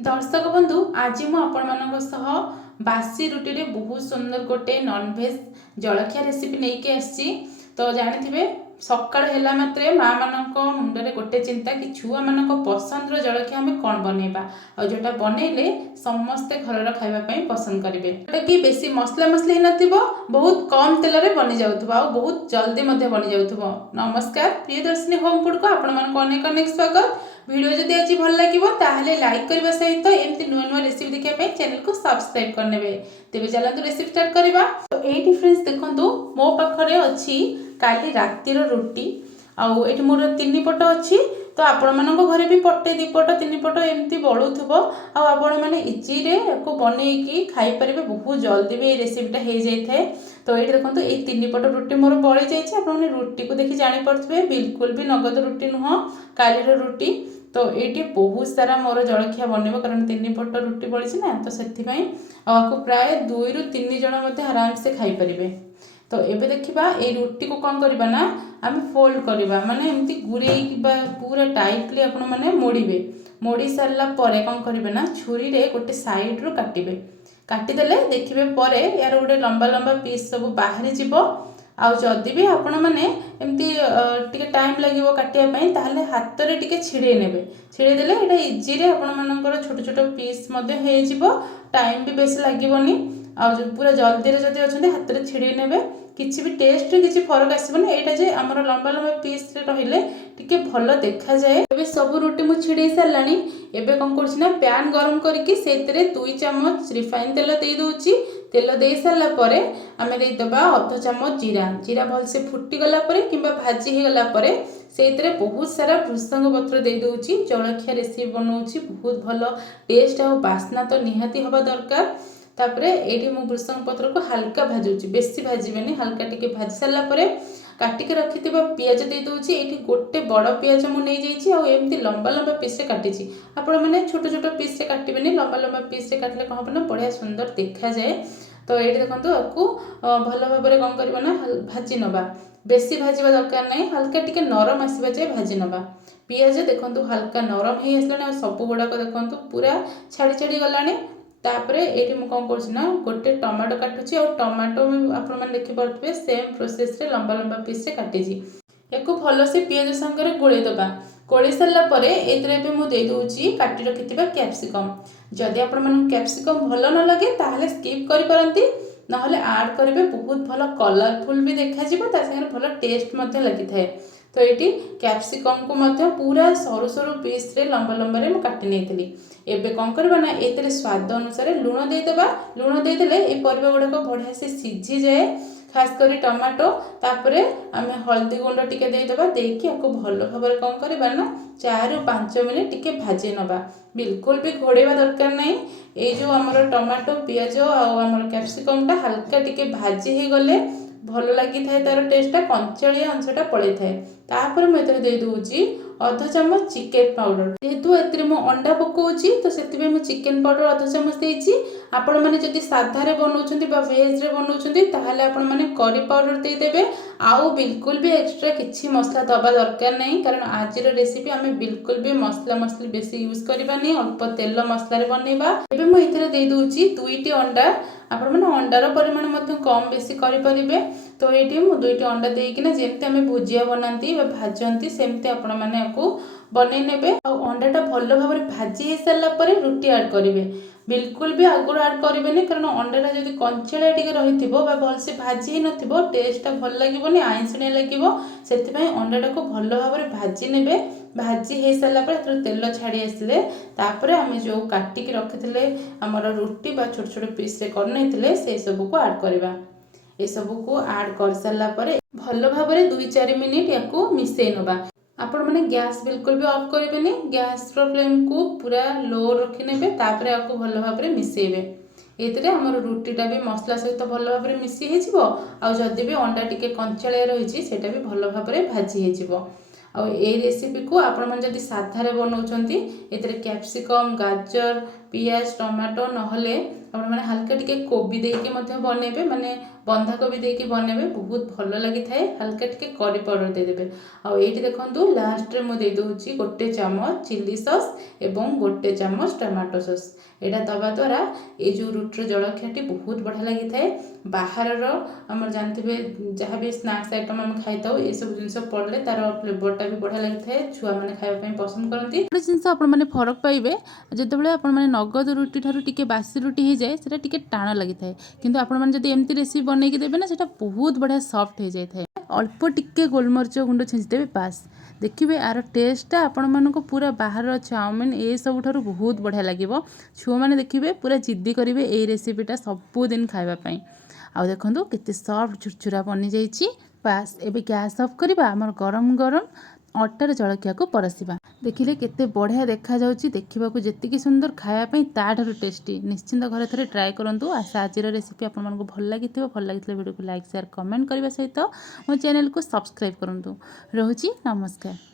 दर्शक बंधु आज मु बासी रुटी रे बहुत सुंदर गोटे नॉनवेज जलखिया रेसिपी नहीं आसी। तो जानी सकाळ हेला मात्रे माँ मानक मुंडरे गोटे चिंता कि छुआ मानक पसंद जलखिया आम कौन बनइबा और जोटा बनइले समस्ते घर खाइबा पई पसंद करेंगे। जोटा कि बेसी मसला मसली नथिबो, बहुत कम तेल रे बनी जाउथबो आ बहुत जल्दी मध्य बनी जाउथबो। नमस्कार प्रियदर्शिनी होम फूड को आपण मानक अनेक अनेक स्वागत। वीडियो जदि आज भल लगे लाइक करने सहित एमती नुआ नुआ रेसिपी देखा चैनल को सब्सक्राइब करने। तेरे चलते रेसिपी स्टार्ट करवा। तो ये फ्रेंड्स देखो मो पाखे अच्छी काली रातिर रुटी आउ ये मोर 3 पट अच्छी। तो आपण मान घरे भी पटे 2 पट 3 पट एमती बलुव आपण मैंने इजी को बनईकी खाईपर बहुत जल्दी भी ये रेसिपीटा हो जाए। तो ये देखो ये 3 पट रुटी मोर बड़ी जाइए। आपने रुटी को देखी जापे बिल्कुल भी नगद रुटी नुह कालीर रुटी। तो ये बहुत सारा मोर जलखिया बनब कारण 3 पट रुटी बड़ी ना। तो से प्राय 2 ରୁ 3 जन आराम से खाईपर। तो ये देखा ये रुटी को कौन करवा ना आम फोल्ड करवा माने एमती गुरे पूरा टाइटली आपण मैंने मोड़े। मोड़ी सारा पर कौन करेंगे ना छुरी रे गोटे साइड रू काटे। काटिदेले देखिए पर यार गोटे लंबा लंबा पीस सब बाहरी जीव। आउ जदि भी आपण मैंने एमती टिके टाइम लगे काटापी ताहले हाथ रे टिके छिड़े नेबे। छिड़े देले एटा इजी रे आपण मानकर छोट छोट पीस मध्य हो जिवो। टाइम भी बेसी लागबोनी। आ पूरा जल्दी रे जदि अछंते हाथ रे छिड़े नेबे किछि भी टेस्ट रे किछि फरक आसीबोनी। एटा जे हमर लंबा लंबा पीस रे रहिले टिके भलो देखा जाए। एबे सब रुटी मु छिड़े सारलानी। एबे कोन करछि ना पैन गरम करके सेतरे 2 चम्मच रिफाइन तेल दे दोछि। तेल दे सारा पर आम देदबा अध चम्मच जीरा। जीरा भलसे फुटी गला पर किंबा भाजी हो गला पर से बहुत सारा भृषंग पत्र दे दोछि। जलखिया रेसिपी बनाऊछि बहुत भल टेस्ट आ बास्ना तो निहाती हवा दरकार। तापरे एठी मु भृषंग पत्र को हल्का भाजुछि, बेसी भाजिबेनी, हल्का टिके भाजी सारा पर काटिके रखिथिबा पियाज दे दोछि। एठी गोटे बड़ पियाज मु नै जाइछि आ एमती लंबा लंबा पीस रे काटिछि। आपण माने छोट छोट पीस रे काटिबेनी, लंबा लंबा पीस रे काटले कह हबना बढ़िया सुंदर देखा जाए। तो ये देखो आपको भल भाव में कौन करना ना भाजी नवा, बेसी भाजवा दरकार नहीं, हल्का टिके नरम आसवा जाए भाजी नवा। पियाज देखो हल्का नरम हो आसला सब गुड़ाक देखो पूरा छाड़ी छाड़ी गलानी। तापरे ये मुझे कौन करना गोटे टमाटो काटुची और टमाटो आप देखिपे सेम प्रोसेस रे लंबा लंबा पीस रे काटिची। याको भल से पियाज संगे गोले दबा। गोले सारा पर ये मुझे दूसरी काटी रखि कैप्सिकम। जदि आपण कैप्सिकम भल न लगे ताहले स्किप करि परंती, नहले ऐड करेंगे बहुत भल कलरफुल भी देखा सागे भल टेस्ट लगी थाए। तो ये कैप्सिकम को मध्य पूरा सरू सरू पीस रे लंबा लंबा रे काटी नहीं। एबे कौन करबा ना ये स्वाद अनुसार लुण देदेबा। लुण देदेले ये परिबा गुड़ाक बढ़िया से सीझी जाए, खास करी टमाटो। तापरे आमे हल्दी गुंड टिके देदेबा। देकी आपको भल भाव में कौन करबा ना 4 ରୁ 5 मिनिट टिके भाजी नबा। बिल्कुल भी घोड़ेवा दरकार नहीं। ये जो आमर टमाटो पियाज और कैप्सिकम टा हल्का टिके भाजी हो गले भल लगी थाए, तार टेस्टा कंचालिया अंशटा पड़े थाए। तापर मुझे दे दूची अध चम्मच चिकेन पाउडर। जेहेतु ए अंडा पकाउची तो से चिकेन पाउडर अध चम्मच देइची। आपण माने जदि साधा रे बनाउछंती बा वेज रे बनाउछंती ताहाले आपण माने करी पाउडर दे देबे। आउ बिल्कुल भी एक्स्ट्रा किछि मसला दबा दरकार नहीं, कारण आज रेसिपी आमे बिल्कुल भी मसला मसली बेसी यूज करबानी, अल्प तेल मसला रे बनैबा। एबे मु इथरे दे दूची 2टी अंडा। आपण माने अंडार परिमाण मध्य कम बेसी करि परिबे। तो ये मु 2टी अंडा देकिना जेमते आमे भुजिया बनाती बा भाजंती सेमते आपण माने को बनई नेबे। आ अंडाटा भल भाव में भाजी हो सारा पर रुटी ऐड करेंगे। बिल्कुल भी आगुड़ ऐड करेंगे, कारण अंडाटा जब कंचालिया टिके रही भलसे भाजी ही नथिबो टेस्टा भल लगे, आइंसिणिया लगे। से अंडाटा को भल भाव में भाजी नेबे। भाजी हो सारा पर तेल छाड़ी आसिले तापर आम जो काटिकी रखिले आमर रुटी बा छोट छोट पीस रे करने से सब को ऐड करवा। ये सब को ऐड कर सारा पर भल भाव में 2-4 मिनिट या मिसई नवा। आपण मैंने गैस बिल्कुल भी ऑफ करेंगे, गैस फ्लेम को पूरा लो रखिने। तापर आपको भल भाव में मिसेबे। ये आमर रुटीटा भी मसला सहित भल भाव में मिसी हो। जदि भी अंडा टिके कंचालिया रही सेटा भी भल भाव में भाजी हो। आ ये रेसिपी को आपण मैंने जदि साधारे बनाउछंती एतरे कैप्सिकम गाजर पियाज टमाटो नहले आपण मैंने हल्का टिके कोबी देके मध्य बनैबे। माने बंधाकोबी देके बनइबे बहुत भल लगी थाए। हल्का टिके करी पाउडर देदेबे। आ एठी देखंतु लास्ट रे मु दे दोउची गोटे चमच चिली सॉस एवं गोटे चमच टमाटो सॉस। एटा दबा द्वारा ए जो रुटर जलखियाटी बहुत बढ़िया लगी थाए। बाहर आमर जानते जहाँ भी स्नैक्स आइटम आम खाई था ये सब जिन पड़े तार फ्लेवरटा भी बढ़िया लगी थाए। छुआ मैंने खावाई पसंद करती। गोटे जिन आपने फरक पाइबे जितेबाला आपने नगद रुटी ठारू टिके बासी रुटी हो जाए सेटा टिके टाण लगी थाए। किंतु आपने जब एमती रेसिपी बनईकी देबे ना सेटा बहुत बढ़िया सॉफ्ट हो जाए। अल्प टिके गोलमरीच गुंड छींचदेवे बास। देखिए आर टेस्टा आपण मानक पूरा बाहर चाउमिन ये सब ठारू बहुत बढ़िया लगे। छुआ मैंने देखिए पूरा जिद्दी करेंगे ये रेसिपीटा सबुदिन खावाई। आउ देखो केते सॉफ्ट झुरझुरा बनी जाइए। बास एबे गैस ऑफ करवा आमर गरम गरम अटार जलखिया को परसिबा। देखिले केते बढ़िया देखा जाउची। देखिबाकू जेतिकी सुंदर खायापई ताठारु टेस्टी। निश्चिंत घरे थरे ट्राए करंतु। आशा आजिर रेसिपी आपण मानकू भल लागिथिबो। भल लागिथिले वीडियो को लाइक शेयर कमेंट करबा सहित मो चैनल को सब्सक्राइब करंतु। रहूची नमस्कार।